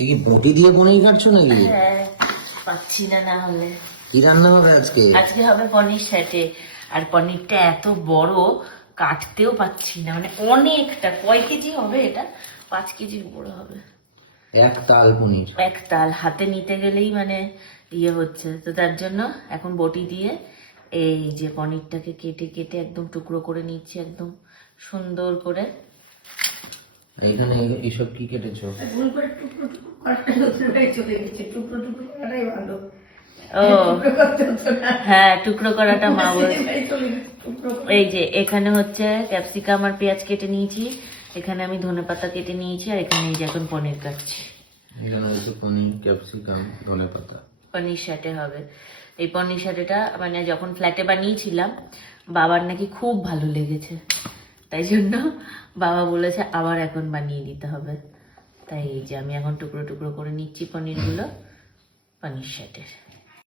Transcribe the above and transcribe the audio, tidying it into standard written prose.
এই কি বটি দিয়ে পনির কাটছো নাকি? হ্যাঁ, পাচ্ছি না, না হলে কি রান্না হবে আজকে? আজকে হবে পনির স্যাটে। আর পনিরটা এত বড়, কাটতেও পাচ্ছি না, মানে অনেকটা। কয় কেজি হবে এটা? 5 কেজির উপরে হবে। এক তাল পনির। এক তাল হাতে নিতে গেলেই মানে ইয়ে হচ্ছে, তো তার জন্য এখন বটি দিয়ে এই যে পনিরটাকে কেটে কেটে একদম টুকরো করে নিচ্ছি, একদম সুন্দর করে। এখানে এইসব কি কেটেছো? ভুল করে টুকরো টুকরো করাটা চলে গেছে, টুকরো টুকরো করাটাই ভালো। ও টুকরো করতে হতো না। হ্যাঁ, টুকরো করাটা মা বলে। চলে গেছে, টুকরো করে। এই যে এখানে হচ্ছে ক্যাপসিকাম আর পেঁয়াজ কেটে নিয়েছি, এখানে আমি ধনেপাতা কেটে নিয়েছি, আর এখানে এই যে এখন পনির কাটছি। এখানে হচ্ছে পনির, ক্যাপসিকাম, ধনেপাতা। পনির স্যাটে হবে। এই পনির স্যাটেটা মানে যখন ফ্ল্যাটে বানিয়েছিলাম, বাবার নাকি খুব ভালো লেগেছে, তাই জন্য বাবা বলেছে আবার এখন বানিয়ে দিতে হবে। তাই এই যে আমি এখন টুকরো টুকরো করে নিচ্ছি পনিরগুলো পনির স্যাটের।